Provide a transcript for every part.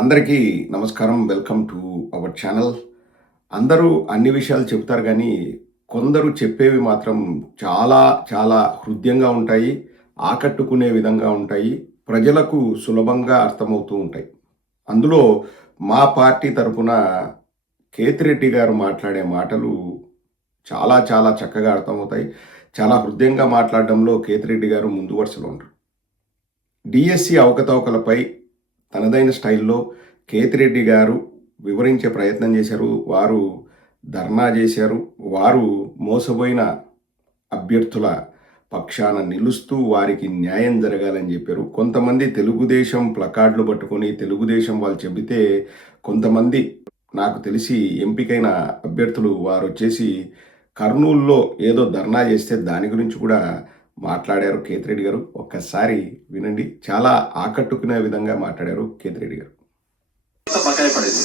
అందరికీ నమస్కారం. Welcome to our channel. అందరూ అన్ని విషయాలు చెప్తారు కానీ, కొందరు చెప్పేవి మాత్రం చాలా చాలా హృద్యంగా ఉంటాయి. ఆకట్టుకునే విధంగా ఉంటాయి. ప్రజలకు సులభంగా అర్థమవుతూ ఉంటాయి. అందులో మా పార్టీ తరపున కేతిరెడ్డి గారు మాట్లాడే మాటలు చాలా చాలా చక్కగా అర్థమవుతాయి. చాలా హృద్యంగా మాట్లాడడంలో కేతిరెడ్డి గారు ముందు వరుసలో ఉంటారు. డిఎస్సి అవకతవకలపై తనదైన స్టైల్లో కేతిరెడ్డి గారు వివరించే ప్రయత్నం చేశారు. వారు ధర్నా చేశారు. వారు మోసపోయిన అభ్యర్థుల పక్షాన నిలుస్తూ వారికి న్యాయం జరగాలని చెప్పారు. కొంతమంది తెలుగుదేశం ప్లకార్డులు పట్టుకొని తెలుగుదేశం వాళ్ళు చెబితే, కొంతమంది నాకు తెలిసి ఎంపికైన అభ్యర్థులు వారు వచ్చేసి కర్నూలులో ఏదో ధర్నా చేస్తే దాని గురించి కూడా మాట్లాడారు కేతిరెడ్డి గారు. ఒక్కసారి వినండి. చాలా ఆకట్టుకునే విధంగా మాట్లాడారు కేతిరెడ్డి గారు. బకాయి పడింది.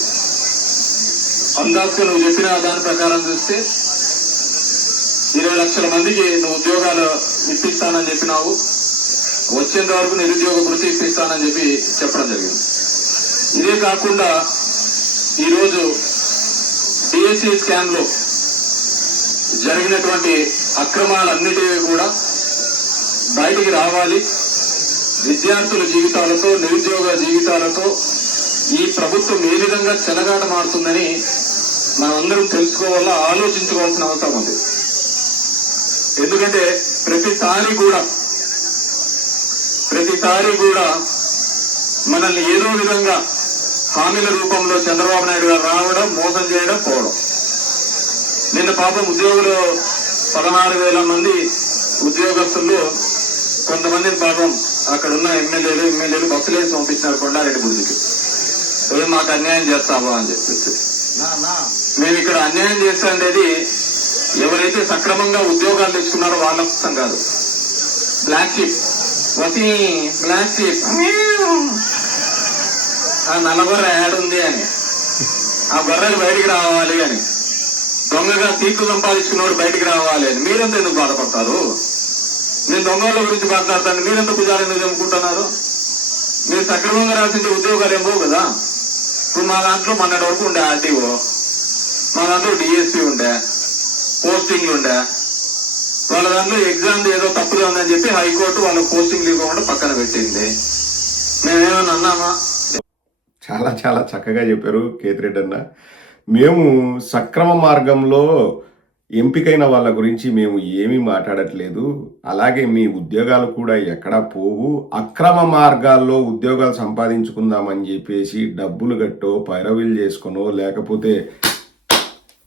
అందాజుగా నువ్వు చెప్పిన దాని ప్రకారం చూస్తే 20 లక్షల మందికి నువ్వు ఉద్యోగాలు ఇప్పిస్తానని చెప్పినావు. వచ్చేంత వరకు నిరుద్యోగ వృత్తి ఇప్పిస్తానని చెప్పి చెప్పడం జరిగింది. ఇదే కాకుండా ఈరోజు డిఎస్సి స్కామ్ లో జరిగినటువంటి అక్రమాలన్నిటివి కూడా బయటికి రావాలి. విద్యార్థుల జీవితాలతో, నిరుద్యోగ జీవితాలతో ఈ ప్రభుత్వం ఏ విధంగా చెలగాట మారుతుందని మనం అందరం తెలుసుకోవాలా, ఆలోచించుకోవాల్సిన అవసరం ఉంది. ఎందుకంటే ప్రతిసారి కూడా మనల్ని ఏదో విధంగా హామీల రూపంలో చంద్రబాబు నాయుడు గారు రావడం, మోసం చేయడం, పోవడం. నిన్న పాపం ఉద్యోగులు 16,000 మంది ఉద్యోగస్తులు కొంతమందిని పాపం అక్కడ ఉన్న ఎమ్మెల్యేలు బస్సులేసి పంపించినారు కొండారెడ్డి గుడికి. ఏం మాకు అన్యాయం చేస్తావా అని చెప్పేసి. మేము ఇక్కడ అన్యాయం చేస్తాండేది ఎవరైతే సక్రమంగా ఉద్యోగాలు తెచ్చుకున్నారో వాళ్ళ కోసం కాదు. బ్లాక్ షిప్ ఆ నల్లగొర్ర యాడ్ ఉంది అని, ఆ గొర్రెలు బయటికి రావాలి అని, దొంగగా సీట్లు సంపాదించుకున్నవాడు బయటికి రావాలి అని మీరెంత ఎందుకు బాధపడతారు? నేను దొంగల గురించి మాట్లాడతాను, మీరెంత కుజాలు ఎందుకు చంపుకుంటున్నారు? మీరు సక్రమంగా రాసించే ఉద్యోగాలు ఏమో కదా. ఇప్పుడు మా దాంట్లో మొన్నటి వరకు ఉండే ఆర్టీఓ, మా దాంట్లో డిఎస్పీ ఉండే, పోస్టింగ్లు ఉండే. వాళ్ళ దాంట్లో ఎగ్జామ్ ఏదో తప్పుగా ఉందని చెప్పి హైకోర్టు వాళ్ళ పోస్టింగ్లు ఇవ్వకుండా పక్కన పెట్టింది. మేమేమన్నా అన్నామా? చాలా చాలా చక్కగా చెప్పారు కేతిరెడ్డి అన్న. మేము సక్రమ మార్గంలో ఎంపికైన వాళ్ళ గురించి మేము ఏమీ మాట్లాడట్లేదు. అలాగే మీ ఉద్యోగాలు కూడా ఎక్కడా పోవు. అక్రమ మార్గాల్లో ఉద్యోగాలు సంపాదించుకుందామని చెప్పేసి డబ్బులు కట్టో, పైరవీలు చేసుకునో, లేకపోతే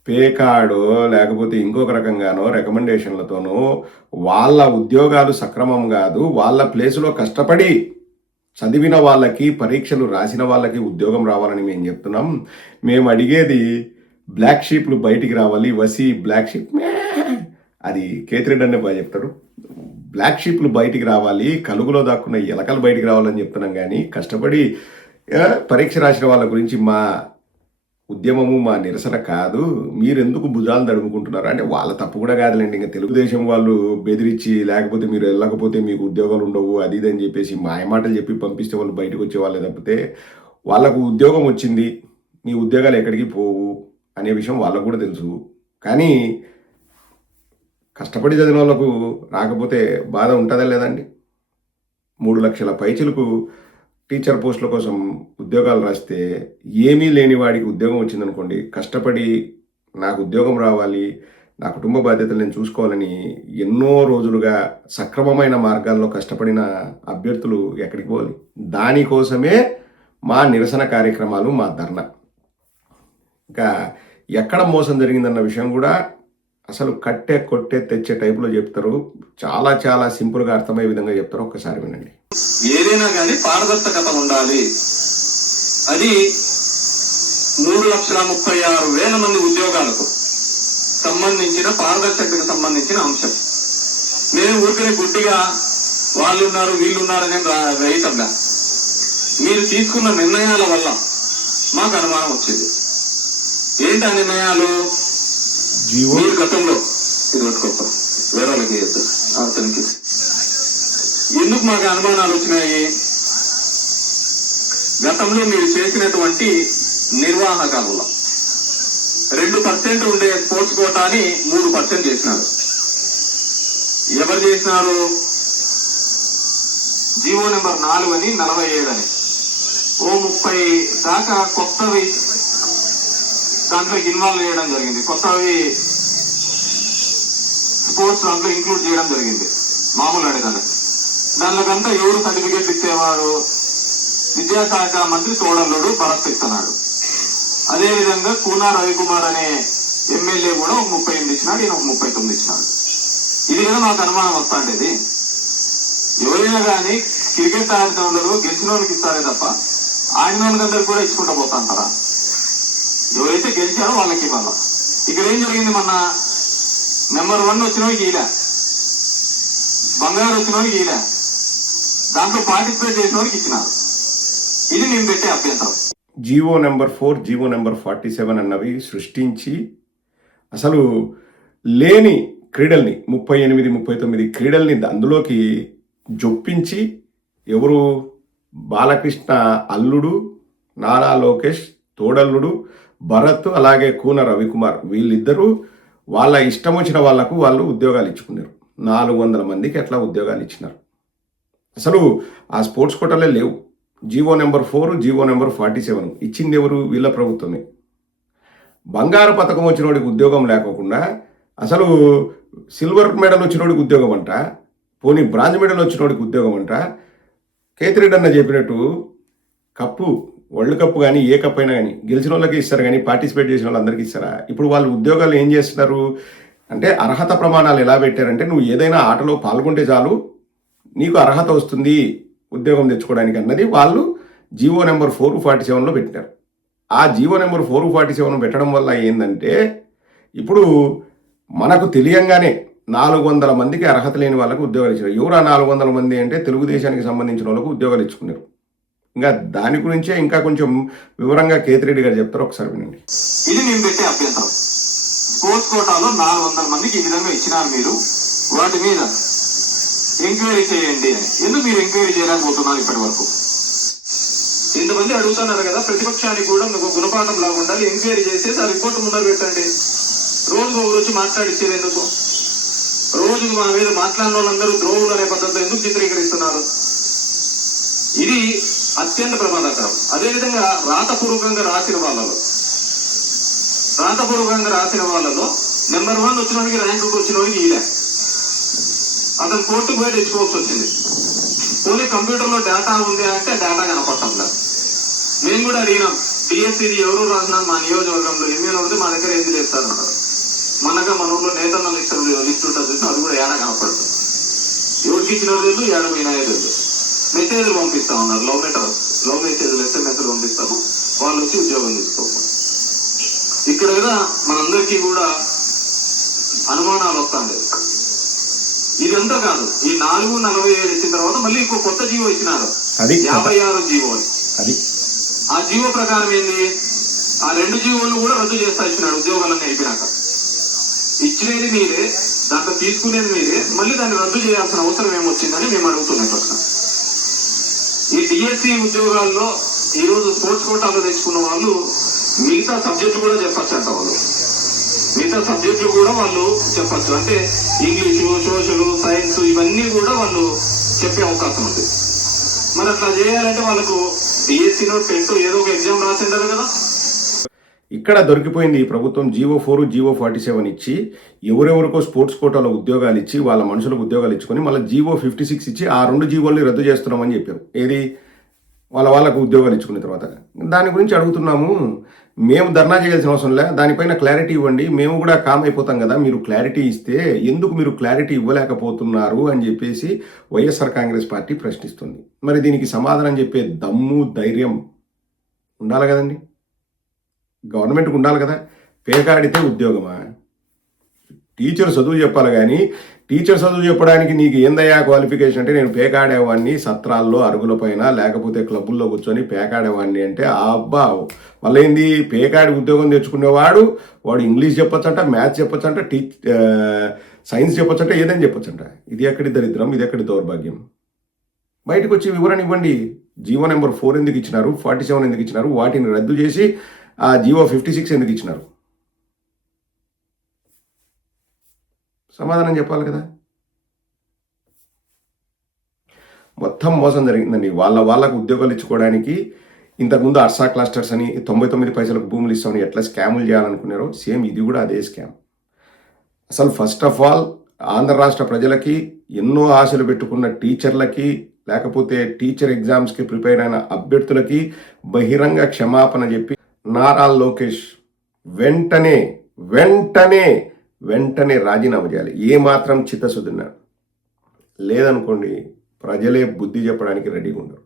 పేకాడో, లేకపోతే ఇంకొక రకంగానో రికమెండేషన్లతోనో వాళ్ళ ఉద్యోగాలు సక్రమం కాదు. వాళ్ళ ప్లేసులో కష్టపడి చదివిన వాళ్ళకి, పరీక్షలు రాసిన వాళ్ళకి ఉద్యోగం రావాలని మేము చెప్తున్నాం. మేము అడిగేది బ్లాక్ షీప్లు బయటికి రావాలి. బ్లాక్ షీప్ అది కేతిరెడ్డి అనే బాగా చెప్తాడు. బ్లాక్ షీప్లు బయటికి రావాలి, కలుగులో దాక్కున్న ఎలకలు బయటికి రావాలని చెప్తున్నాం. కానీ కష్టపడి పరీక్ష రాసిన వాళ్ళ గురించి మా ఉద్యమము, మా నిరసన కాదు. మీరెందుకు భుజాలు తడుముకుంటున్నారు అంటే వాళ్ళ తప్పు కూడా కాదులేండి. ఇంకా తెలుగుదేశం వాళ్ళు బెదిరించి, లేకపోతే మీరు వెళ్ళకపోతే మీకు ఉద్యోగాలు ఉండవు అది ఇది అని చెప్పేసి మాయమాటలు చెప్పి పంపిస్తే వాళ్ళు బయటకు వచ్చే వాళ్ళే తప్పితే వాళ్ళకు ఉద్యోగం వచ్చింది, మీ ఉద్యోగాలు ఎక్కడికి పోవు అనే విషయం వాళ్ళకు కూడా తెలుసు. కానీ కష్టపడి చదివిన వాళ్ళకు రాకపోతే బాధ ఉంటుందా లేదండి? 3 లక్షల పైచిలకు టీచర్ పోస్టుల కోసం ఉద్యోగాలు రాస్తే ఏమీ లేని వాడికి ఉద్యోగం వచ్చిందనుకోండి, కష్టపడి నాకు ఉద్యోగం రావాలి, నా కుటుంబ బాధ్యతలు నేను చూసుకోవాలని ఎన్నో రోజులుగా సక్రమమైన మార్గాల్లో కష్టపడిన అభ్యర్థులు ఎక్కడికి పోవాలి? దానికోసమే మా నిరసన కార్యక్రమాలు, మా ధర్నా. ఇంకా ఎక్కడ మోసం జరిగిందన్న విషయం కూడా అసలు కట్టే కొట్టే తెచ్చే టైపులో చెప్తారు. చాలా చాలా సింపుల్గా అర్థమయ్యే విధంగా చెప్తారు. ఒక్కసారి వినండి. ఏదైనా కానీ పారదర్శకత ఉండాలి. అది 3,36,000 మంది ఉద్యోగాలకు సంబంధించిన పారదర్శకతకు సంబంధించిన అంశం. నేను ఊరికే గుడ్డిగా వాళ్ళు ఉన్నారు వీళ్ళు ఉన్నారని వేయటంగా మీరు తీసుకున్న నిర్ణయాల వల్ల మాకు అనుమానం వచ్చింది. ఏంటి ఆ నిర్ణయాలు? మీరు గతంలో ఇది పట్టుకోక వేరే వాళ్ళకి అతనికి ఎందుకు మాకు అనుమానాలు వచ్చినాయి? గతంలో మీరు చేసినటువంటి నిర్వాహకాలలో 2% ఉండే స్పోర్ట్స్ కోటాని 3% చేసినారు. ఎవరు చేసినారు? జీవో నెంబర్ 4 అని 47 అని ఓ 30 దాకా కొత్తవి దాంట్లోకి ఇన్వాల్వ్ చేయడం జరిగింది. కొత్తవి స్పోర్ట్స్ దాంట్లో ఇంక్లూడ్ చేయడం జరిగింది. మామూలు అడగండి. దానికంతా ఎవరు సర్టిఫికేట్ ఇచ్చేవారు? విద్యాశాఖ మంత్రి తోడల్లుడు భరత్ ఇస్తున్నాడు. అదేవిధంగా కూనా రవికుమార్ అనే ఎమ్మెల్యే కూడా ఒక 38 ఇచ్చినాడు, ఈయన ఒక 39 ఇచ్చినాడు. ఇది కూడా నాకు అనుమానం వస్తాండేది. ఎవరైనా కానీ క్రికెట్ ఆడిన వాళ్ళు గెలిచిన వాళ్ళకి ఇస్తారే తప్ప ఆడిన వాళ్ళకందరికి కూడా ఇచ్చుకుంటా పోతాంటారా? ఎవరైతే గెలిచారో వాళ్ళకి ఇవ్వాల. ఇక్కడ ఏం జరిగింది? మొన్న నెంబర్ 1 వచ్చిన వాళ్ళకి ఈలే, బంగారు వచ్చిన వాళ్ళకి ఈలే, దాంట్లో పార్టిసిపేట్ చేసిన వాళ్ళకి ఇచ్చినారు. ఇది మేము పెట్టే అభ్యంతరం. జీవో నెంబర్ 4, జీవో నెంబర్ 47 అన్నవి సృష్టించి అసలు లేని క్రీడల్ని 38, 39 క్రీడల్ని అందులోకి జొప్పించి ఎవరు? బాలకృష్ణ అల్లుడు నారా లోకేష్ తోడల్లుడు భరత్, అలాగే కూన రవికుమార్, వీళ్ళిద్దరూ వాళ్ళ ఇష్టం వచ్చిన వాళ్లకు వాళ్ళు ఉద్యోగాలు ఇచ్చుకున్నారు. 400 మందికి ఎట్లా ఉద్యోగాలు ఇచ్చినారు? అసలు ఆ స్పోర్ట్స్ కోటాలే లేవు. జీవో నెంబర్ 4, జీవో నెంబర్ 47 ఇచ్చింది ఎవరు? వీళ్ళ ప్రభుత్వమే. బంగారు పథకం వచ్చినోడికి ఉద్యోగం లేకోకుండా అసలు సిల్వర్ మెడల్ వచ్చినోడికి ఉద్యోగం అంట, పోనీ బ్రాంజ్ మెడల్ వచ్చినోడికి ఉద్యోగం అంట. కేతిరెడ్డి అన్న చెప్పినట్టు కప్పు, వరల్డ్ కప్ కానీ ఏ కప్ అయినా కానీ గెలిచిన వాళ్ళకి ఇస్తారు కానీ పార్టిసిపేట్ చేసిన వాళ్ళందరికీ ఇస్తారా? ఇప్పుడు వాళ్ళు ఉద్యోగాలు ఏం చేస్తున్నారు అంటే అర్హత ప్రమాణాలు ఎలా పెట్టారంటే నువ్వు ఏదైనా ఆటలో పాల్గొంటే చాలు నీకు అర్హత వస్తుంది ఉద్యోగం తెచ్చుకోవడానికి అన్నది వాళ్ళు జీవో నెంబర్ 447లో పెట్టినారు. ఆ జీవో నెంబర్ 447 పెట్టడం వల్ల ఏంటంటే ఇప్పుడు మనకు తెలియంగానే 400 మందికి అర్హత లేని వాళ్ళకు ఉద్యోగాలు ఇచ్చారు. ఎవరు ఆ 400 మంది అంటే తెలుగుదేశానికి సంబంధించిన వాళ్ళకు ఉద్యోగాలు ఇచ్చుకున్నారు. ఇంకా దాని గురించే ఇంకా కొంచెం వివరంగా కేతిరెడ్డి గారు చెప్తారు, ఒకసారి వినండి. ఇది మేము పెట్టే అభ్యంతరం. స్పోర్ట్స్ కోటాలో 400 మందికి ఈ విధంగా ఇచ్చినారు. మీరు వాటి మీద ఎంక్వైరీ చేయండి అని ఎందుకు మీరు ఎంక్వైరీ చేయలేకపోతున్నారు? ఇప్పటి వరకు ఇంతమంది అడుగుతున్నారు కదా, ప్రతిపక్షానికి కూడా మీకు గుణపాఠం లాగా ఉండాలి. ఎంక్వైరీ చేసేసి ఆ రిపోర్ట్ ముందర పెట్టండి. రోజుకు ఒకరు వచ్చి మాట్లాడిచ్చేది ఎందుకు? రోజుకు మన మీద మాట్లాడిన వాళ్ళందరూ ద్రోహులు అనే పద్ధతిలో ఎందుకు చిత్రీకరిస్తున్నారు? ఇది అత్యంత ప్రమాదకరం. అదేవిధంగా రాతపూర్వకంగా రాసిన వాళ్ళలో నెంబర్ 1 వచ్చిన వాడికి, ర్యాంకుకి వచ్చిన వాడికి ఈలే, అతను కోర్టుకు పోయి తెచ్చుకోవాల్సి వచ్చింది. పోనీ కంప్యూటర్లో డేటా ఉంది అంటే డేటా కనపడటంలా. మేము కూడా అడిగినాం, డిఎస్సీది ఎవరు రాసినా మా నియోజకవర్గంలో ఎమ్మెల్యే ఉంటే మా దగ్గర ఏంది లేదు సార్ అన్నారు. మనగా మన ఊళ్ళో నేతన్న లిస్ట్ ఉంటుంది చూసిన అది కూడా ఏడా కనపడుతుంది. ఎవరికి ఇచ్చిన లేదు, ఏడమైనాయో లేదు. మెసేజ్లు పంపిస్తా ఉన్నారు, లవ్ మెసేజ్లు SMS పంపిస్తాము, వాళ్ళు వచ్చి ఉద్యోగం తీసుకోవాలి. ఇక్కడ కదా మనందరికీ కూడా అనుమానాలు వస్తాండేది. ఇదంతా కాదు, ఈ 447 ఇచ్చిన తర్వాత మళ్ళీ ఇంకో కొత్త జీవో ఇచ్చినారు, 56 జీవో అని. ఆ జీవో ప్రకారం ఏంది? ఆ 2 జీవోలు కూడా రద్దు చేస్తా ఇచ్చినాడు. ఉద్యోగాలన్నీ అయిపోయినాక ఇచ్చినది మీరే, దాంట్లో తీసుకునేది మీరే, మళ్ళీ దాన్ని రద్దు చేయాల్సిన అవసరం ఏమొచ్చిందని మేము అడుగుతున్నాం ప్రశ్న. ఈ డిఎస్సి ఉద్యోగాల్లో ఈ రోజు స్పోర్ట్స్ కోటాలో తెచ్చుకున్న వాళ్ళు మిగతా సబ్జెక్టులు కూడా చెప్పచ్చు అంట. మిగతా సబ్జెక్టులు కూడా వాళ్ళు చెప్పచ్చు. అంటే ఇంగ్లీషు, సోషల్, సైన్స్ ఇవన్నీ కూడా వాళ్ళు చెప్పే అవకాశం ఉంది. మరి అట్లా చేయాలంటే వాళ్ళకు డిఎస్సీలో టెట్ ఏదో ఒక ఎగ్జామ్ రాసింటారు కదా. ఇక్కడ దొరికిపోయింది ఈ ప్రభుత్వం. జీవో 4, జీవో 47 ఇచ్చి ఎవరెవరికో స్పోర్ట్స్ కోటాలో ఉద్యోగాలు ఇచ్చి వాళ్ళ మనుషులకు ఉద్యోగాలు ఇచ్చుకొని మళ్ళీ జీవో 56 ఇచ్చి ఆ 2 జీవోల్ని రద్దు చేస్తున్నామని చెప్పారు. ఏది? వాళ్ళకు ఉద్యోగాలు ఇచ్చుకున్న తర్వాత. దాని గురించి అడుగుతున్నాము. మేము ధర్నా చేయాల్సిన అవసరం లే, దానిపైన క్లారిటీ ఇవ్వండి, మేము కూడా కామ్ అయిపోతాం కదా. మీరు క్లారిటీ ఇస్తే ఎందుకు మీరు క్లారిటీ ఇవ్వలేకపోతున్నారు అని చెప్పేసి వైఎస్ఆర్ కాంగ్రెస్ పార్టీ ప్రశ్నిస్తుంది. మరి దీనికి సమాధానం చెప్పే దమ్ము, ధైర్యం ఉండాలి కదండి, గవర్నమెంట్కి ఉండాలి కదా. పేకాడితే ఉద్యోగమా? టీచర్ చదువు చెప్పాలి కానీ టీచర్ చదువు చెప్పడానికి నీకు ఏందయ్యా క్వాలిఫికేషన్ అంటే నేను పేకాడేవాడిని, సత్రాల్లో అరుగుల పైన లేకపోతే క్లబ్బుల్లో కూర్చొని పేకాడేవాడిని అంటే అబ్బా వాళ్ళేంది? పేకాడి ఉద్యోగం తెచ్చుకునేవాడు వాడు ఇంగ్లీష్ చెప్పొచ్చంట, మ్యాథ్స్ చెప్పొచ్చంట, సైన్స్ చెప్పొచ్చంట, ఏదని చెప్పొచ్చంట. ఇది ఎక్కడి దరిద్రం, ఇది ఎక్కడి దౌర్భాగ్యం? బయటకు వచ్చి వివరణ ఇవ్వండి. జీవో నెంబర్ 4 ఎందుకు ఇచ్చినారు, 47 ఎందుకు ఇచ్చినారు, వాటిని రద్దు చేసి ఆ జీవో 56 ఎందుకు ఇచ్చినారు? సమాధానం చెప్పాలి కదా. మొత్తం మోసం జరిగిందండి. వాళ్ళకు ఉద్యోగాలు ఇచ్చుకోవడానికి ఇంతకుముందు అర్సా క్లస్టర్స్ అని 99 పైసలకు భూములు ఇస్తామని ఎట్లా స్కాములు చేయాలనుకున్నారో సేమ్ ఇది కూడా అదే స్కామ్. అసలు ఫస్ట్ ఆఫ్ ఆల్ ఆంధ్ర రాష్ట్ర ప్రజలకి ఎన్నో ఆశలు పెట్టుకున్న టీచర్లకి, లేకపోతే టీచర్ ఎగ్జామ్స్కి ప్రిపేర్ అయిన అభ్యర్థులకి బహిరంగ క్షమాపణ చెప్పి నారా లోకేష్ వెంటనే రాజీనామా చేయాలి. ఏమాత్రం చిత్తశుద్ధి ఉన్నారు లేదనుకోండి, ప్రజలే బుద్ధి చెప్పడానికి రెడీగా ఉన్నారు.